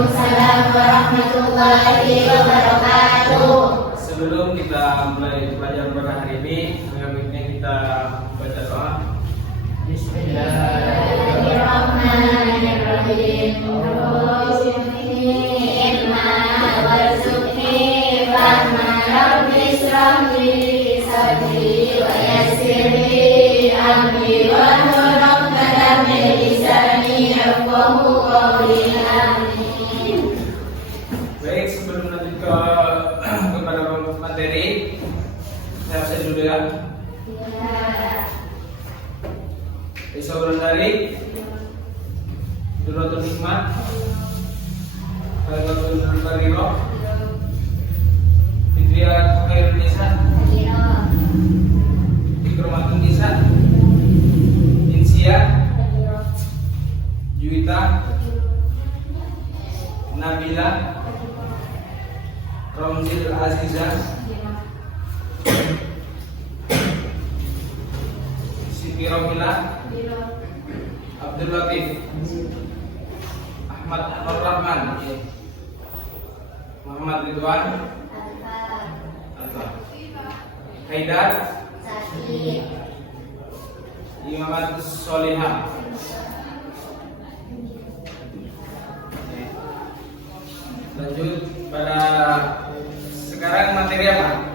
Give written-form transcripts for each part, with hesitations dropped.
Waalaikumsalam warahmatullahi wabarakatuh. Sebelum kita mulai pelajaran pada hari ini, baiknya kita baca doa. Bismillahirrahmanirrahim. Rabbi inna warzuqni rahman rabbi israh li sadri wa yassir li amri wahlul 'uqdatam min lisani yafqahu qawli. Amin. Baik, sebelum lanjut kepada materi, saya absen dulu ya. Isyarat dari Duratul Hikmah, Kalimatul Barirah, Fitriyat Khairun Nisa, Ikromatun Nisa, Insia, Juwita, Nabila, Ramzil Azizah, Siti Romila, Abdul Latif, Ahmad Nur Rahman, Muhammad Ridwan, Haidar, Imamat Solihah. Lanjut pada sekarang materi apa?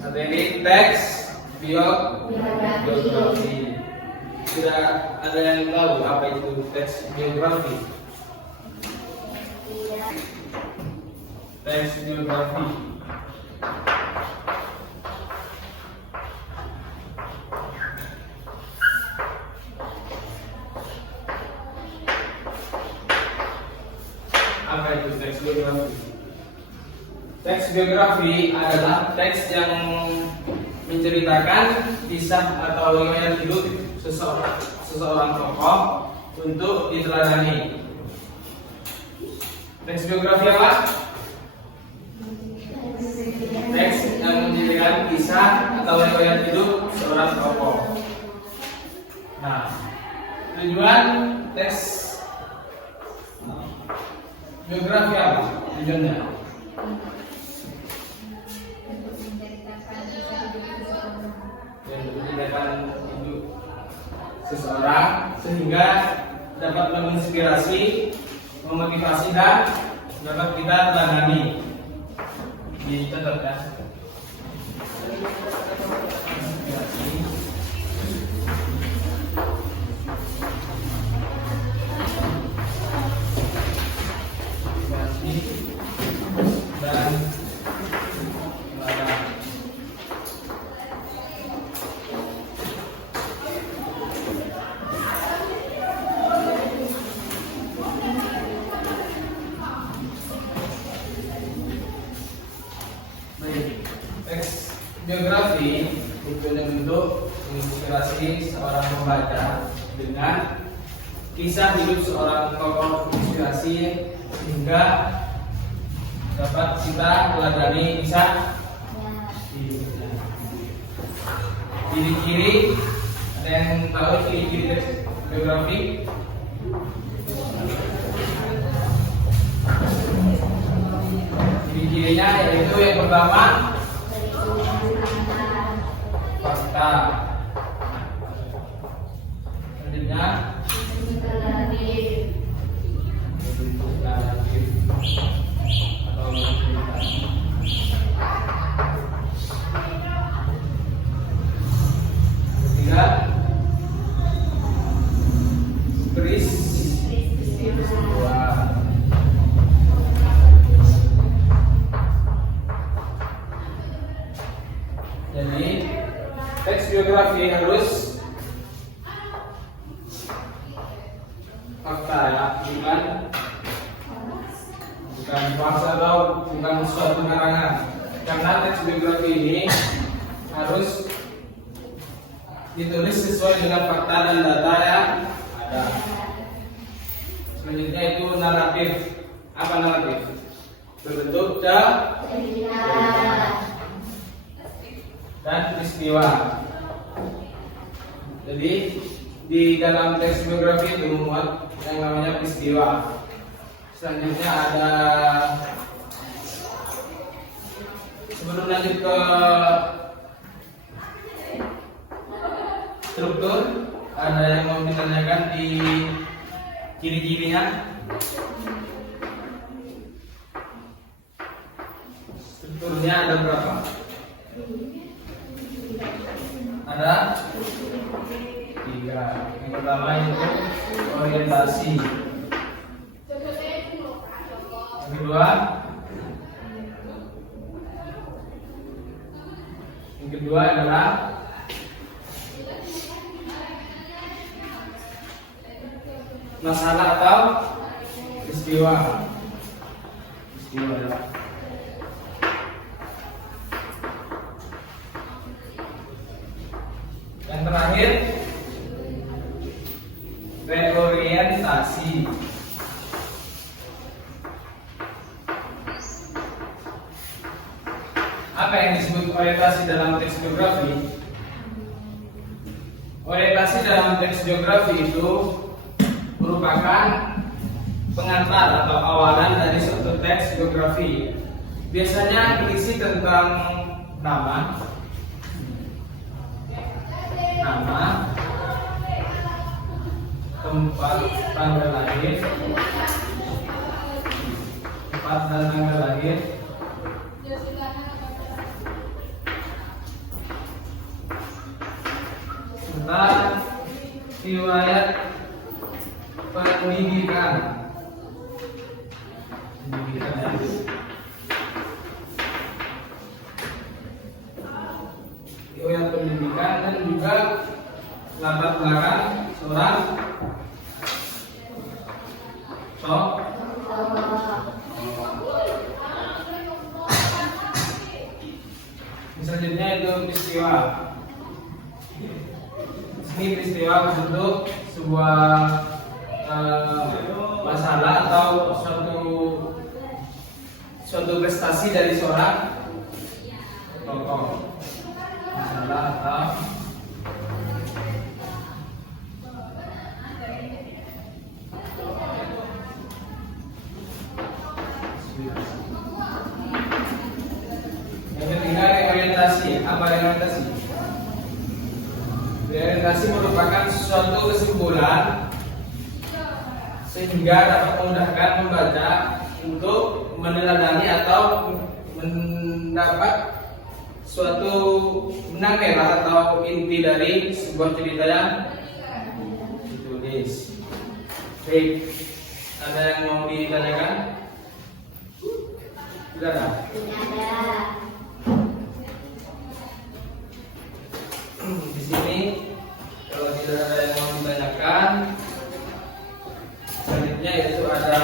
Materi teks biografi. Sudah ada yang tahu apa itu teks biografi? Teks biografi. Apa itu teks biografi? Teks biografi adalah teks yang menceritakan kisah atau riwayat hidup seseorang tokoh untuk diteladani. Teks biografi apa? Teks yang menceritakan kisah atau riwayat hidup seorang tokoh. Nah, tujuan teks biografi apa? Tujuannya menceritakan hidup seseorang sehingga dapat menginspirasi, memotivasi dan dapat kita teladani. Dicatat ya. Dan teks biografi tujuannya untuk menginspirasi seorang pembaca dengan kisah hidup seorang tokoh inspirasi sehingga dapat kita teladani kisah hidupnya. Ciri-ciri, ada yang tahu ciri-ciri teks biografi? Ciri-cirinya yaitu yang pertama fakta, selanjutnya ketiga peristiwa. Jadi teks biografi harus fakta ya, bukan bahasa atau bukan suatu karangan. Karena teks biografi ini harus ditulis sesuai dengan fakta dan data yang ada. Selanjutnya itu naratif. Apa naratif? Berbentuk cerita dan peristiwa. Jadi di dalam teks biografi itu memuat yang namanya peristiwa. Selanjutnya ada, sebelum lanjut ke struktur, ada yang mau ditanyakan di kiri-kirinya. Strukturnya ada berapa? Ada 3. Yang pertama itu orientasi. Yang kedua adalah masalah atau peristiwa. Ya. Yang terakhir reorientasi. Apa yang disebut orientasi dalam teks geografi? Orientasi dalam teks geografi itu merupakan pengantar atau awalan dari suatu teks geografi. Biasanya berisi tentang nama, tempat tanggal lahir, serta riwayat pendidikan. Riwayat pendidikan dan juga latar belakang seorang selanjutnya itu peristiwa. Ini peristiwa berbentuk sebuah masalah atau suatu prestasi dari seorang tokoh. Masalah atau yang ketiga reorientasi. Apa reorientasi? Reorientasi merupakan suatu kesimpulan sehingga dapat memudahkan membaca untuk meneladani atau mendapat suatu benang merah atau inti dari sebuah cerita yang ditulis. Baik, ada yang mau ditanyakan? Tidak ada. Di sini kalau tidak ada yang mau ditanyakan, selanjutnya yaitu ada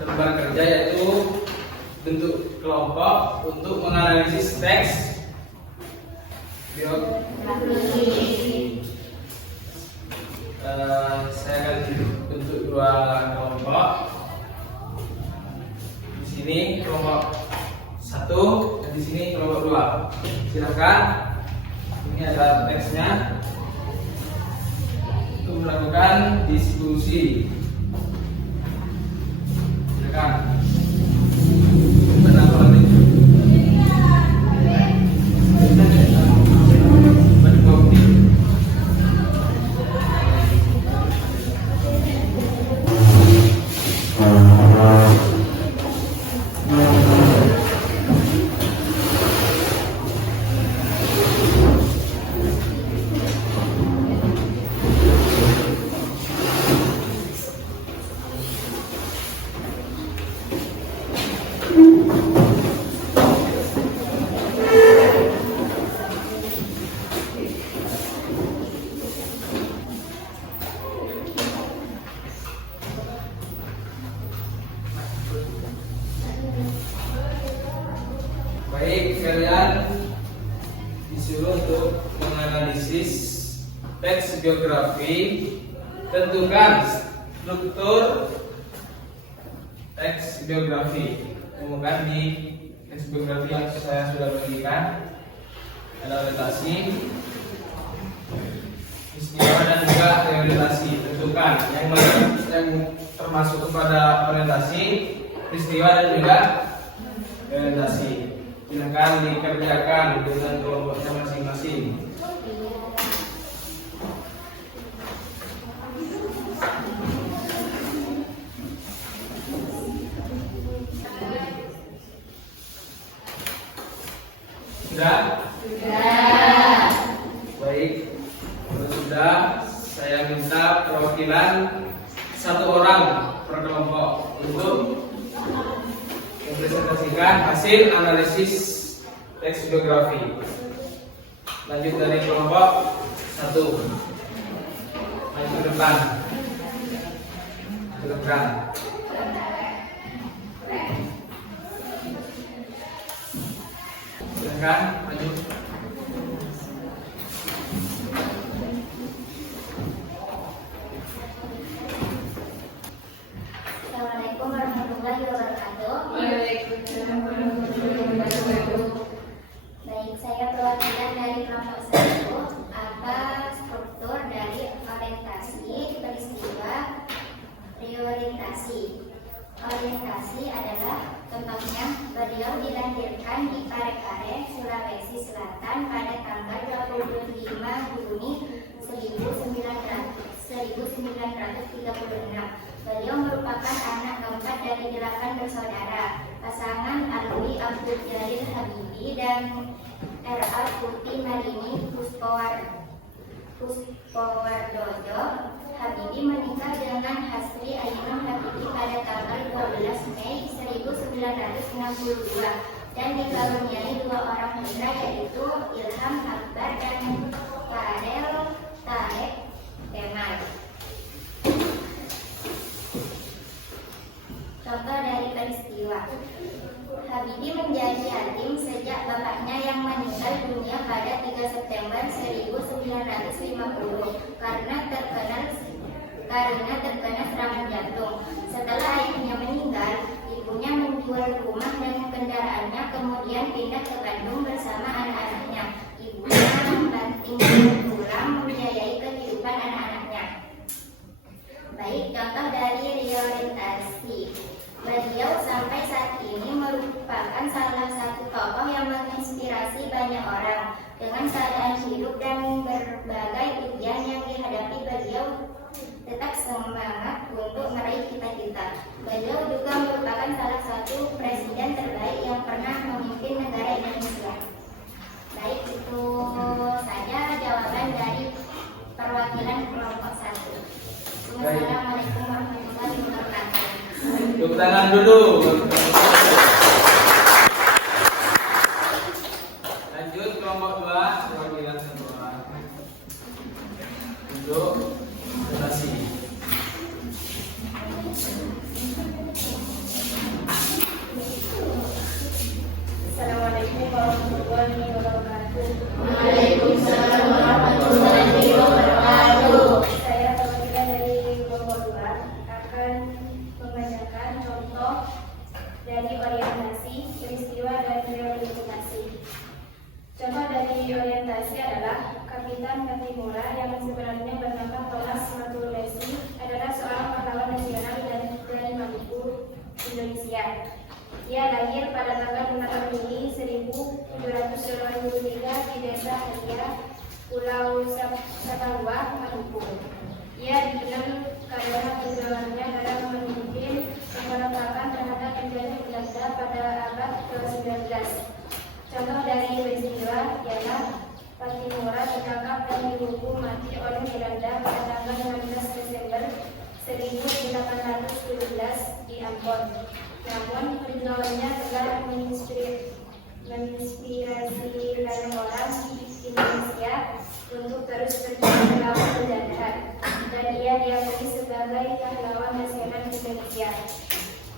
lembar kerja, yaitu bentuk kelompok untuk menganalisis teks biografi. Saya akan bentuk 2 kelompok. Di sini kelompok 1 dan di sini kelompok 2. Silakan, ini ada teksnya untuk melakukan diskusi. Silakan. Baik, kalian disuruh untuk menganalisis teks geografi. Tentukan struktur teks geografi. Temukan di teks geografi yang saya sudah bagikan. Ada orientasi, peristiwa dan juga reorientasi. Tentukan menunjukkan yang termasuk kepada orientasi, peristiwa dan juga orientasi. Silakan dikerjakan dengan kelompoknya masing-masing. Sudah? Sudah. Baik. Kalau sudah, saya minta perwakilan satu orang per kelompok untuk mempresentasikan hasil analisis teks biografi. Lanjut dari kelompok satu. Maju ke depan. Ke depan. Silakan maju. Assalamualaikum warahmatullahi wabarakatuh. Waalaikumsalam warahmatullahi wabarakatuh. Baik, saya perwakilan dari kelompok 1. Apa struktur dari orientasi, peristiwa, reorientasi? Orientasi adalah contohnya beliau dilahirkan di Parepare, Sulawesi Selatan pada tanggal 25 Juni 1936. Beliau merupakan anak keempat dari 8 bersaudara. Pasangan Alwi Abdul Jalil Habibi dan R.A. Putih Marini Puspowardojo Habibi menikah dengan Hasri Ainun Habibi pada tanggal 12 Mei 1962 dan dikaruniai 2 orang putra yaitu Ilham Akbar dan Farel Taek Kemal. Contoh dari peristiwa. Habibie menjadi yatim sejak bapaknya yang meninggal dunia pada 3 September 1950 karena terkena serangan jantung. Setelah ayahnya meninggal, ibunya menjual rumah dan kendaraannya kemudian pindah ke Bandung bersama anak-anaknya. Ibunya membanting tulang membiayai kehidupan anak-anaknya. Baik, contoh dari reorientasi. Beliau sampai saat ini merupakan salah satu tokoh yang menginspirasi banyak orang. Dengan keadaan hidup dan berbagai ujian yang dihadapi, beliau tetap semangat untuk meraih cita-cita. Beliau juga merupakan salah satu presiden terbaik yang pernah memimpin negara Indonesia. Baik, itu saja jawaban dari perwakilan kelompok 1. Wassalamualaikum warahmatullahi wabarakatuh. Tepuk tangan dulu. Lanjut kelompok 2, perwakilan semua. Untuk donasi. Assalamualaikum warahmatullahi wabarakatuh. Waalaikumsalam warahmatullahi wabarakatuh. Saya perwakilan dari kelompok 2 akan membacakan contoh dari orientasi, peristiwa, dan reorientasi. Contoh dari orientasi adalah Kapitan Katimura yang sebenarnya bernama Thomas Matulesi adalah seorang pahlawan nasional dari Maluku, Indonesia. Ia lahir pada tanggal 5 Juni 1783 di desa Halia, Pulau Sapawah, Maluku. Ia dikenal karena perjuangannya dalam memimpin pemberontakan terhadap penjajah Belanda pada abad ke-19. Contoh dari peristiwa ialah Katimura ditangkap dan dihukum mati oleh Belanda pada tanggal 16 Desember 1817 di Ambon. Namun perjuangannya telah menginspirasi banyak orang di Indonesia untuk terus berjuang melawan penjajahan, dan ia diakui sebagai pahlawan nasional Indonesia.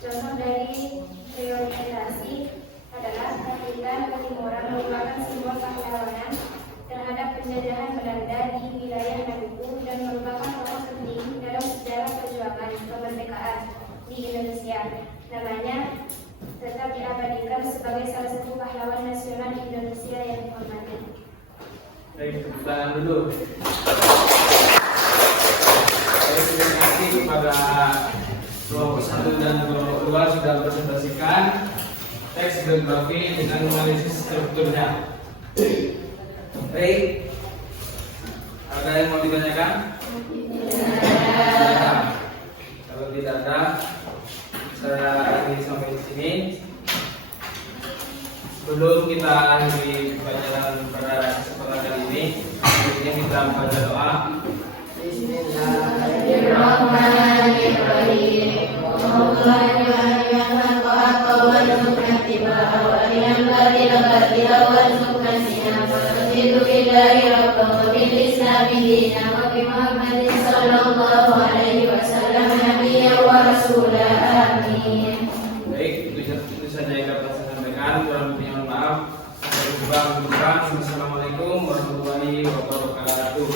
Contoh dari reorientasi adalah Kapitan Katimura merupakan simbol pahlawanan terhadap penjajahan Belanda di wilayah Maluku dan merupakan tokoh penting dalam sejarah perjuangan kemerdekaan di Indonesia. Namanya tetap diabadikan sebagai salah satu pahlawan nasional Indonesia yang dihormati. Baik, tepuk tangan dulu. Baik, pada kelompok 1 dan kelompok 2 sudah presentasikan teks biografi dengan analisis strukturnya. Baik, ada yang mau ditanyakan? Kalau tidak ada, saya akhiri sampai di sini. Sebelum kita akhiri pelajaran pada kesempatan kali ini, selanjutnya kita baca doa. Bismillahirrahmanirrahim. Baik, itu saja yang dapat saya sampaikan. Kurang lebihnya mohon maaf. Sampai jumpa. Wassalamualaikum warahmatullahi wabarakatuh.